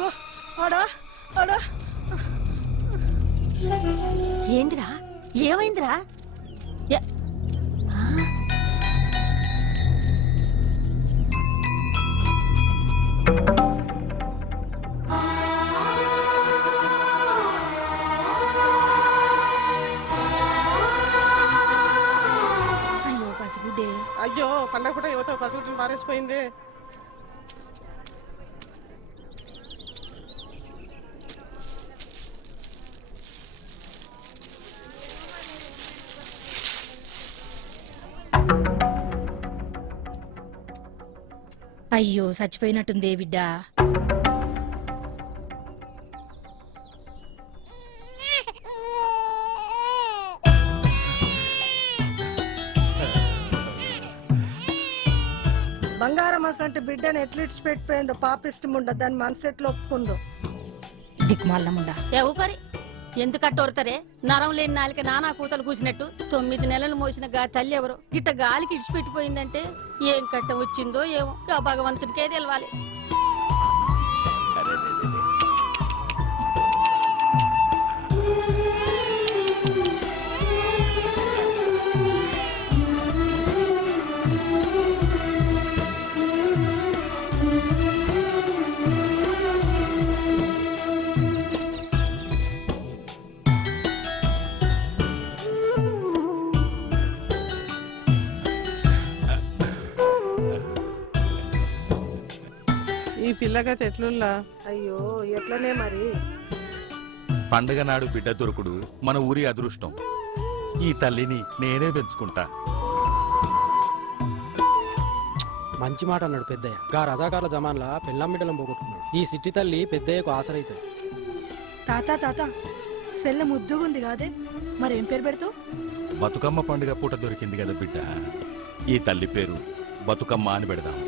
అగో ఆడా ఆడా. ఏందిరా ఏమైందిరా? అయ్యో పసిగుడ్డే. అయ్యో పండగ పూట యువత పసుపుని పారేసిపోయింది. అయ్యో చచ్చిపోయినట్టుందే బిడ్డ. బంగారం అసంటి బిడ్డను ఎట్లిడ్చి పెట్టిపోయిందో పాపిష్టం ఉండదు. దాని మనసు ఎట్లా ఒప్పుకుందో. దిక్కుమాలముండా ఎవరి ఎందుకట్టోరుతారే? నరం లేని నాలిక నానా కూతలు కూసినట్టు 9 నెలలు మోసిన గా తల్లి ఎవరో గిట్ట గాలికి ఇడిచిపెట్టిపోయిందంటే ఏం కట్టం వచ్చిందో ఏమో ఆ భగవంతునికే తెలవాలి. ఈ పిల్లకైతే ఎట్లుల్లా? అయ్యో ఎట్లనే మరి. పండుగ నాడు బిడ్డ దొరుకుడు మన ఊరి అదృష్టం. ఈ తల్లిని నేనే పెంచుకుంటా. మంచి మాట అన్నాడు పెద్దయ్య. గా రజాకార్ల జమాన్లా పెళ్ళాం బిడ్డలం పోగొట్టుకున్నాడు. ఈ సిట్టి తల్లి పెద్దయ్యకు ఆసరైతుంది. తాత తాత సెల్ల ముద్దుగుంది కాదే, మరేం పేరు పెడతావు? బతుకమ్మ పండుగ పూట దొరికింది కదా బిడ్డ, ఈ తల్లి పేరు బతుకమ్మ అని పెడదాం.